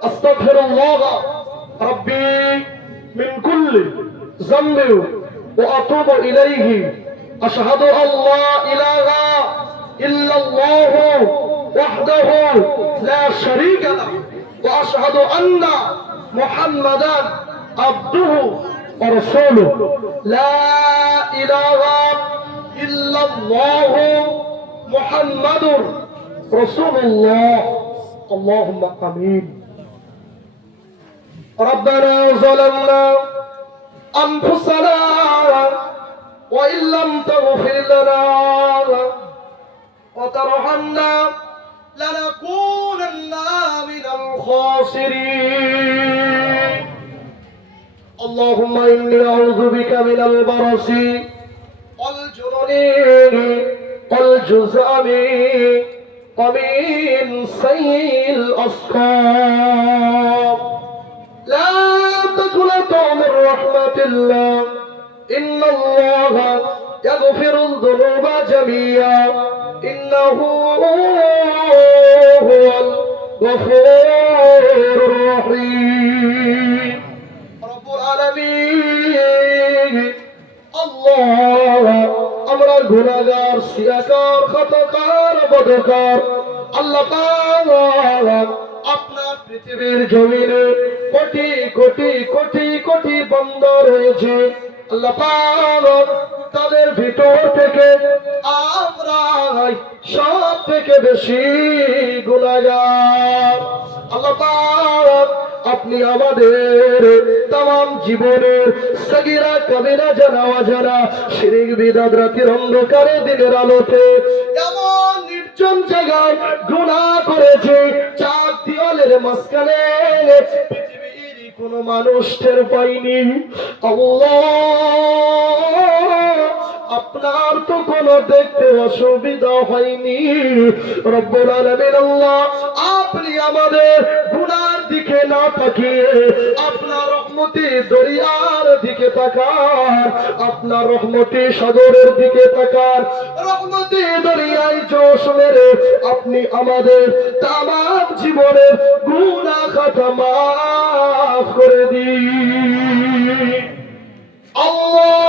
আস্তাগফিরুল্লাহ রাব্বি মিন কুল্লি যামবি ওয়া আতুবু ইলাইহি আশহাদু আল্লা ইলাহা ইল্লাল্লাহু ওয়াহদাহু লা শারীকা লাহু ওয়া আশহাদু আন্না মুহাম্মাদান আবদুহু ওয়া রাসূলুহু লা ইলাহা ইল্লাল্লাহু মুহাম্মাদুর রাসূলুল্লাহ اللهم آمين ربنا ظلمنا أنفسنا وإن لم تغفر لنا وترحمنا لنكونن من الخاسرين اللهم إني أعوذ بك من البرص والجنون والجذام ومن سيء الأسقام لا تقنط من رحمة الله إن الله يغفر الذنوب جميعا إنه هو الغفور الرحيم رب العالمين الله আমরা গুনাহগার সিয়াকার খাতাকার বদকার আল্লাহ পাক আপনার পৃথিবীর জমিনে কোটি কোটি কোটি কোটি বান্দা রয়েছে আল্লাহ পাক তাদের ভিতর থেকে আমরা সব থেকে বেশি গুনাহগার আল্লাহ পাক আপনি আমাদের तमाम জীবনের সগীরা কবিরা জানা অজানা শিরক বিদআত রাতের অন্ধকারে দিনের আলোতে এমন নির্জন জায়গায় গুনাহ করেছে চার দেওয়ালের মাঝখানে পৃথিবীর কোনো মানুষ টের পায়নি আল্লাহ আপনার তো কোনো দেখতে অসুবিধা হয়নি রব্বুল আলামিন আল্লাহ আপনি আমাদের গুনার দিকে না তাকিয়ে আপনার রহমতি দরিয়ার দিকে তাকান আপনার রহমতি সাগরের দিকে তাকান রহমতি দরিয়ায় জোশ মেরে আপনি আমাদের তামাম জীবনের গুনাহ খাতা মাফ করে দিন আল্লাহ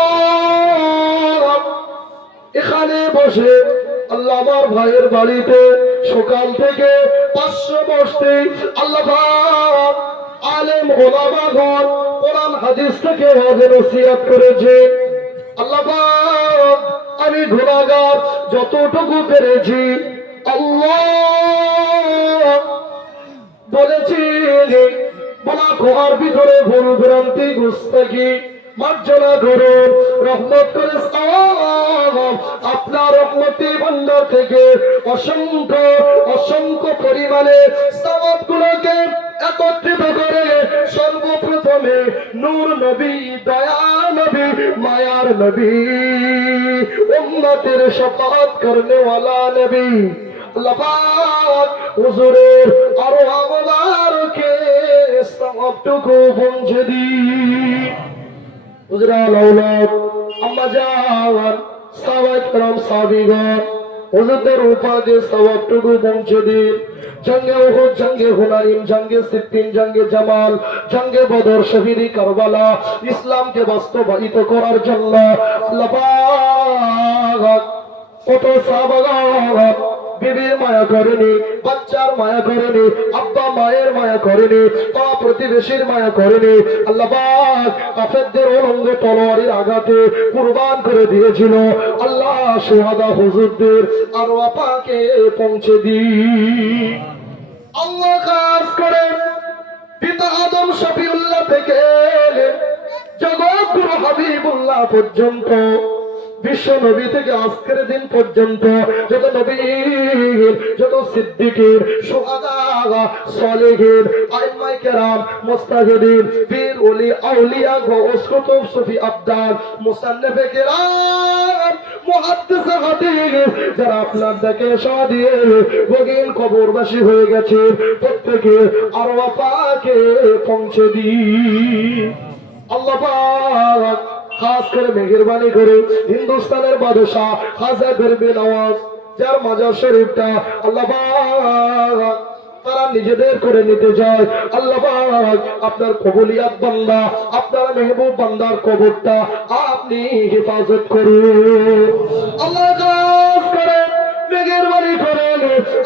এখানে বসে আল্লাহ আমার ভাইয়ের বাড়িতে সকাল থেকে 500 বসতে আল্লাহ পাক আলেম ওলামাগণ কোরআন হাদিস থেকে ওয়াজ নসিহত করেছে আল্লাহ পাক আমি গুনাহগার যতটুকু পেরেছি আল্লাহ বলেছি বলা ঘর ভিতরে ভুল ভ্রান্তি গুস্তাখি মার্জনা করুন রহমত করে আপনার রহমতি ভান্ডার থেকে অসংখ্য অসংখ্য পরিমাণে সওয়াবগুলোকে একত্রিত করে সর্বপ্রথমে নূর নবী দয়া নবী মায়ার নবী উম্মতের শাফাআত করনে ওয়ালা নবী আল্লাহ পাক হুজুরের আরওয়াহ মুবারকে সওয়াবটুকু পৌঁছে দিন হুজুরাল আওলাদ আম্মা জান সাহাবায়ে کرام সাহাবীগণ হুজুরদের উপাদে সওয়াবটুকু পৌঁছে দিন জঙ্গে উহুদ জঙ্গে হুনাইন জঙ্গে সিফফিন জঙ্গে জামাল জঙ্গে বদর শহীদি কারবালা ইসলামকে বাস্তবায়িত করার জন্য আল্লাহ পাক কত সাহাবাগণ বিবির মায়া করেনি বাচ্চার মায়া করেনি আব্বা মায়ের মায়া করেনি পা প্রতিবেশীর মায়া করেনি আল্লাহ পাক কাফেরদের উলঙ্গ তলোয়ারের আঘাতে কুরবান করে দিয়েছিল আল্লাহ শুহাদা হুজুরদের আরওয়াহ পাকে পৌঁছে দিন আল্লাহ খাস করে পিতা আদম শফিউল্লাহ থেকে জগৎ গুরু হাবিবুল্লাহ পর্যন্ত বিশ্ব নবী থেকে আজকের দিন পর্যন্ত যত নবী যত সিদ্দিকীর শুহাদা সালেহীন আইম্মায়ে কেরাম মুস্তাহিদিন পীর ওলি আউলিয়া গৌস কুতুব সুফি আবদাল মুসান্নিফে কেরাম মুহাদ্দিস হাদিস যারা আপনার দেখে সাদিয়ে গগীন কবরবাসী হয়ে গেছে প্রত্যেকে আরওয়াহ পাকে পৌঁছে দিন আল্লাহ পাক খাস করে মেহেরবানি করে হিন্দুস্তানের বাদশাহ খাজা গরবে নওয়াজ যার মাজার শরীফটা আল্লাহ পাক তারা নিজেদের করে নিতে যায়। আল্লাহ পাক আপনার কবুলিয়াত বান্দা, আপনার মেহবুব বান্দার কবরটা আপনি হেফাজত করুন। আল্লাহ কাজ করে মেঘের বাড়ি করেন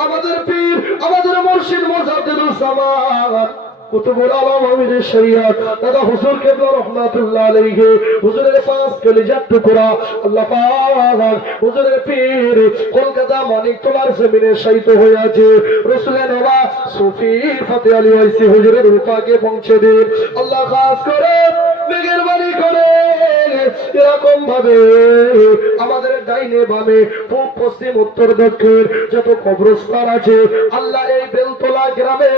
আমাদের পীর, আমাদের মুর্শিদ মুজাদ্দিদুল জামান কুতুবুল আলম আমিরের শরীয়ত দাদা হুজুর কেবলা রাহমাতুল্লাহ আলাইহি, হুজুরের পাঁচ কলিজার টুকরা আল্লাহ পাক হুজুরের পীর কলকাতা মানিকতলার জমিনে শায়িত হয়ে আছে। রাসূলের নওয়া সুফি ফতে আলী ওয়াইসি হুজুরের রূপাকে পৌঁছে দিন। আল্লাহ খাস করে মেঘের বাড়ি করে এরকম ভাবে আমাদের ডাইনে বামে পূব পশ্চিম উত্তর দক্ষিণ যত কবরস্থান আছে আল্লাহ এই বেলতলা গ্রামে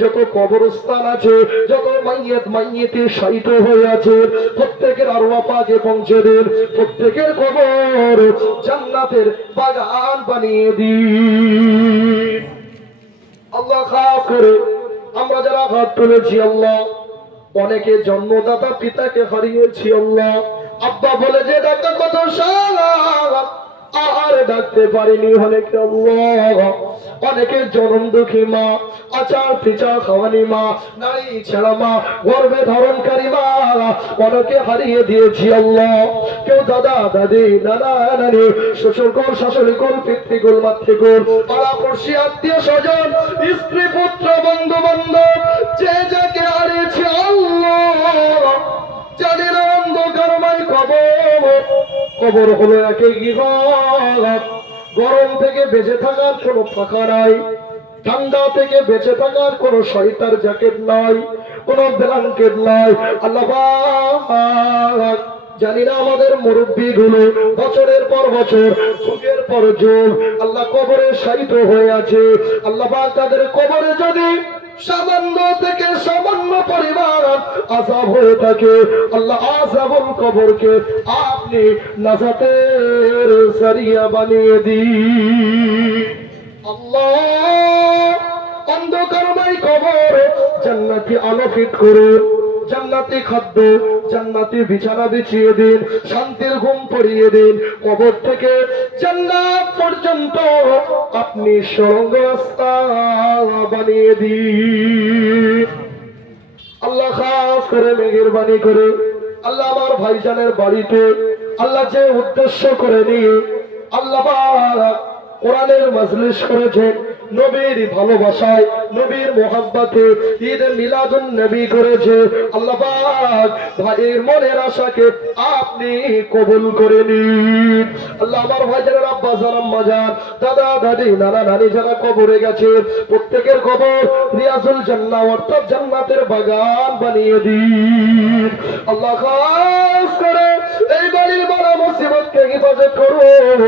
যত কবরস্থান আছে, যত মাইয়েতে শায়িত হয়ে আছে প্রত্যেকের আরওয়াহ পাকে পৌঁছে দিন। প্রত্যেকের কবর জান্নাতের বাগান বানিয়ে দিন। আল্লাহ খাস করে আমরা যারা হাত তুলেছি আল্লাহ, অনেকে জন্মদাতা পিতাকে হারিয়েছি আল্লাহ, আব্বা বলে যে ডাক্তার কত সালা আর ডাকতে পারিনি অনেকে আল্লাহ, অনেকে জনম দুঃখী মা, আচার পিচা খাওয়ানি মা, নারী ছেড়া মা, গর্ভে ধারণকারী মা, অনেকে হারিয়ে দিয়েছি আল্লাহ। কেউ দাদা দাদি নানা নানি শ্বশুর কোল শাশুড়ি কোল পিতৃকুল মাতৃকুল পাড়া পড়শি আত্মীয় স্বজন স্ত্রী পুত্র বন্ধু বান্ধব যে যাকে হারিয়েছি আল্লাহ, জানি না অন্ধকারময় কবর হলো একে গৃহ। গরম থেকে বেঁচে থাকার কোনো ফাঁকা নাই, ঠান্ডা থেকে বেঁচে থাকার কোনো শয়তার জ্যাকেট নাই, কোনো ব্ল্যাঙ্কেট নাই। আল্লাহ পাক জানি না আমাদের মুরব্বী গুলো বছরের পর বছর যুগের পর যুগ আল্লাহ কবরে শায়িত হয়ে আছে। আল্লাহ পাক তাদের কবরে যদি সামান্য থেকে সামান্য পরিমাণ আযাব হয়ে থাকে আল্লাহ আযাবুল কবরকে আপনি নাজাতের জরিয়া বানিয়ে দিন আল্লাহ। অন্ধকারময় কবর জান্নাতি আলো ফিট করুন, জান্নাতি খাদ্য জান্নাতি বিছানা বিছিয়ে দিন, শান্তির ঘুম পড়িয়ে দিন। কবর থেকে জান্নাত পর্যন্ত আপনি সুড়ঙ্গ রাস্তা বানিয়ে দিন আল্লাহ। খাস করে মেহেরবানি করে আল্লাহ আমার ভাইজানের বাড়িতে আল্লাহ যে উদ্দেশ্য করে নিয়ে আল্লাহ পাক কোরআনের মজলিস করেছেন, নবীর ভালোবাসায় নবীর মোহাব্বতে ঈদ মিলাদুন নবী করেছে আল্লাহ পাক ভাইয়ের মনের আশাকে আপনি কবুল করে নিন আল্লাহ। আমার ভাইজানের আব্বা জান আম্মা জান দাদা দাদি নানা নানি যারা কবরে গেছে প্রত্যেকের কবর রিয়াজুল জান্নাহ অর্থাৎ জান্নাতের বাগান বানিয়ে দিন আল্লাহ। খাস করে এই বাড়ির বালা মুসিবতকে হেফাজত করুন,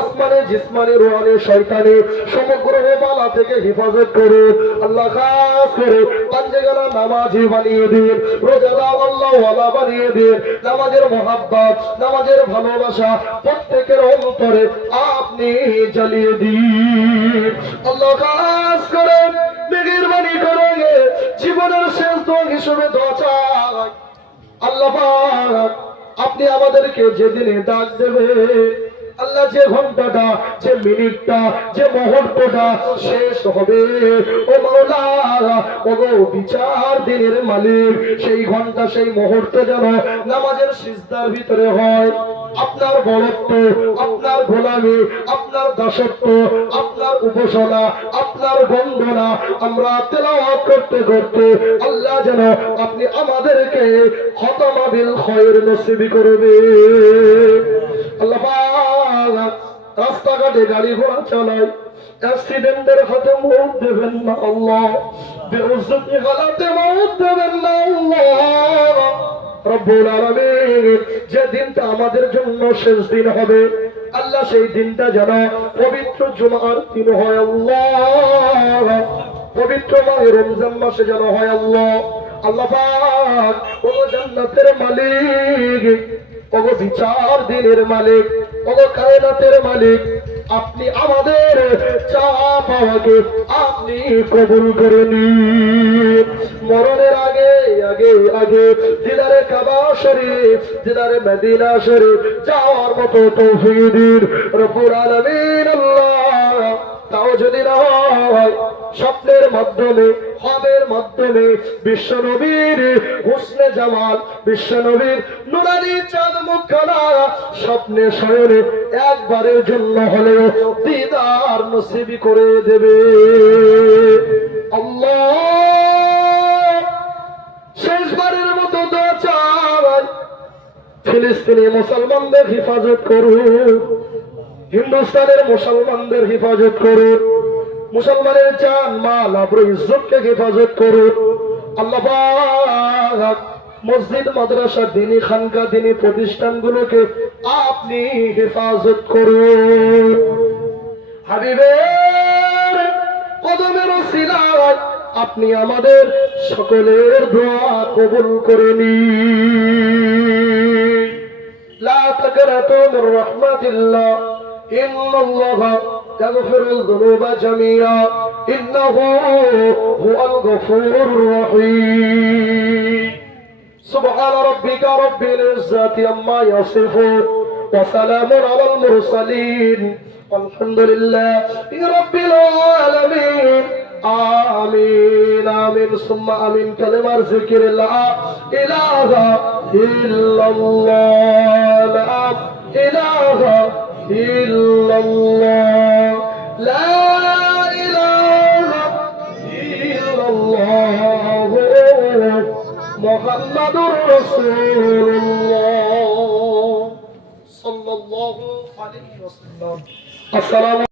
আসমানে জিসমানে রুহানি শয়তানি সমগ্র বালা থেকে হেফাজত করুন আল্লাহ। খাস করে পাঞ্জেগানা নামাজি বানিয়ে দিন, রোজাদার আল্লাহ ওয়ালা বানিয়ে দিন, নামাজের মোহাব্বত নামাজের ভালোবাসা প্রত্যেকের অন্তরে আপনি জ্বালিয়ে দিন আল্লাহ। খাস করে মেহেরবানি করে জীবনের শেষ দোয়া হিসেবে দোয়া চাই আল্লাহ পাক আপনি আমাদেরকে যেদিনে ডাক দেবে আল্লাহ, যে ঘন্টাটা যে মিনিটটা যে মুহূর্তটা শেষ হবে ও মাওলা ও গো বিচার দিনের মালিক, সেই ঘন্টা সেই মুহূর্ত যেন নামাজের সিজদার ভিতরে হয়। আপনার বড়ত্ব, আপনার গোলামি, আপনার দাসত্ব, আপনার উপাসনা, আপনার বন্দনা আমরা তেলাওয়াত করতে করতে আল্লাহ যেন আপনি আমাদেরকে খতমা বিল খয়র নসিব করবে আল্লাহ। রাস্তাঘাটে গাড়ি ঘোড়া চালাই, অ্যাক্সিডেন্টের হাতে মৌত দেবেন না আল্লাহ, বেউজ্জতি হালাতে মৌত দেবেন না আল্লাহ রব্বুল আলামিন। যে দিনটা আমাদের জন্য শেষ দিন হবে আল্লাহ, সেই দিনটা যেন পবিত্র জুমার দিন হয় আল্লাহ, পবিত্র মাহে রমজান মাসে যেন হয় আল্লাহ। আল্লাহ পাক ও জান্নাতের মালিক, ও বিচার দিনের মালিক, ও কায়নাতের মালিক, আপনি আমাদের চাওয়া পাওয়াকে আপনি কবুল করে নিন। মরণের আগে আগে আগে দিদারে কাবা শরীফ, দিদারে মদিনা শরীফ যাওয়ার মতো তৌফিক দিন রব্বুল আলামিন আল্লাহ। তাও যদি না হয় স্বপ্নের মাধ্যমে, হবের মাধ্যমে বিশ্বনবীর হুসনে জামাল, বিশ্বনবীর নুরানি চাঁদ মুখখানা স্বপ্নে শয়নে একবারের জন্য হলেও দিদার নসিব করে দেবে। আল্লাহ শেষবারের মতো দোয়া চাই, ফিলিস্তিনি মুসলমানদের হেফাজত করুন, হিন্দুস্তানের মুসলমানদের হেফাজত করুন, মুসলমানের জান মাল আবরু ইজ্জতকে হেফাজত করুন। আল্লাহ পাক মসজিদ মাদ্রাসা দ্বীনি খানকা দ্বীনি প্রতিষ্ঠানগুলোকে আপনি হেফাজত করুন। হাবিবের কদমের ওসিলায় আপনি আমাদের সকলের দোয়া কবুল করে নিন। লা তাকনাতু মির রাহমাতিল্লাহ, ইন্নাল্লাহ ইয়াগফিরুল যুনুবা জামিআ, ইন্নাহু হুয়াল গফুরুর রহিম। সুবহান রাব্বিকা রাব্বিল ইজ্জাতি আম্মা ইয়াসিফুন ওয়া সালামুন আলাল মুরসালিন আলহামদুলিল্লাহি রাব্বিল আলামিন। আমিন আমিন সুম্মা আমিন। কালেমার জিকির লা ইলাহা ইল্লাল্লাহ, লা ইলাহা ইল্লাল্লাহ, লা ইলাহা ইল্লাল্লাহ মুহাম্মাদুর রাসূলুল্লাহ সাল্লাল্লাহু আলাইহি ওয়াসাল্লাম। আসসালামু